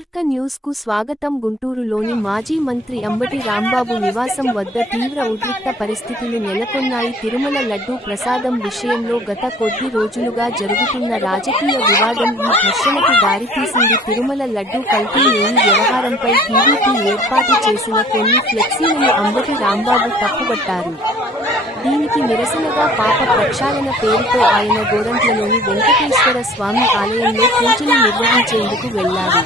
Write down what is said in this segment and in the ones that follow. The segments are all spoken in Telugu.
వార్త న్యూస్ కు స్వాగతం. గుంటూరులోని మాజీ మంత్రి అంబటి రాంబాబు నివాసం వద్ద తీవ్ర ఉద్రిక్త పరిస్థితులు నెలకొన్నాయి. తిరుమల లడ్డూ ప్రసాదం విషయంలో గత కొద్ది రోజులుగా జరుగుతున్న రాజకీయ వివాదం ఈ ఘర్షణకు దారితీసింది. తిరుమల లడ్డూ కల్తీ లేని వ్యవహారంపై టీడీపీ ఏర్పాటు చేసిన కొన్ని ఫ్లెక్సీలను అంబటి రాంబాబు తప్పుబట్టారు. దీనికి నిరసనగా పాప ప్రక్షాళన పేరుతో ఆయన గోరంట్లలోని వెంకటేశ్వర స్వామి ఆలయంలో పూజలు నిర్వహించేందుకు వెళ్లారు.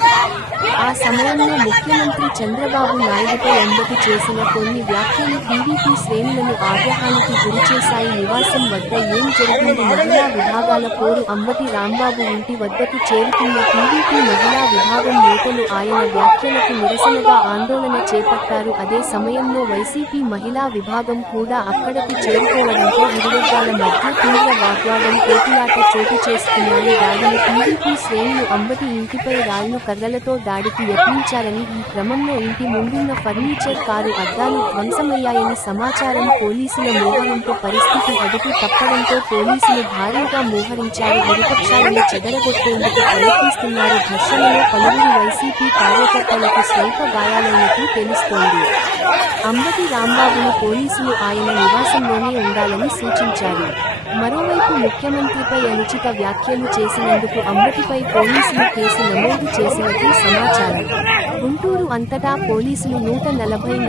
ఆ సమయంలో ముఖ్యమంత్రి చంద్రబాబు నాయుడుపై అంబటి చేసిన కొన్ని వ్యాఖ్యలు టీడీపీ శ్రేణులను ఆగ్రహానికి గురిచేశాయి. నివాసం వద్ద ఏం జరిగింది? మహిళా విభాగాల పోరు. అంబటి రాంబాబు ఇంటి వద్దకు చేరుకున్న టీడీపీ మహిళా విభాగం నేతలు ఆయన వ్యాఖ్యలకు నిరసనగా ఆందోళన చేపట్టారు. అదే సమయంలో వైసీపీ మహిళా విభాగం కూడా అక్కడకు చేరుకోవడంతో ఇరువర్గాల మధ్య తీవ్ర వాగ్వాదం, కేకులాట చోటు చేసుకున్నాయి. దాడిని టీడీపీ శ్రేణులు అంబటి ఇంటిపై రాళ్లు, కర్రలతో దాడికి యత్నించారని, ఈ క్రమంలో ఇంటి ముందున్న ఫర్నిచర్, కారు అద్దాలు ధ్వంసమయ్యాయని సమాచారం. పోలీసుల మోహరింపు. పరిస్థితి అదుపు తప్పడంతో పోలీసులు భారీగా మోహరించారు. ఇరుపక్షాలను చెదరగొట్టేందుకు ప్రయత్నిస్తున్నారు. ఘర్షణలో పలువురు వైసీపీ కార్యకర్తలకు స్వల్ప గాయాలైనట్లు తెలుస్తోంది. అంబటి రాంబాబును పోలీసులు ఆయన నివాసంలోనే ఉండాలని సూచించారు. మరోవైపు ముఖ్యమంత్రిపై అనుచిత వ్యాఖ్యలు చేసినందుకు అంబటిపై పోలీసులు కేసు నమోదు చేసినట్లు సమాచారం. గుంటూరు అంతటా పోలీసులు 144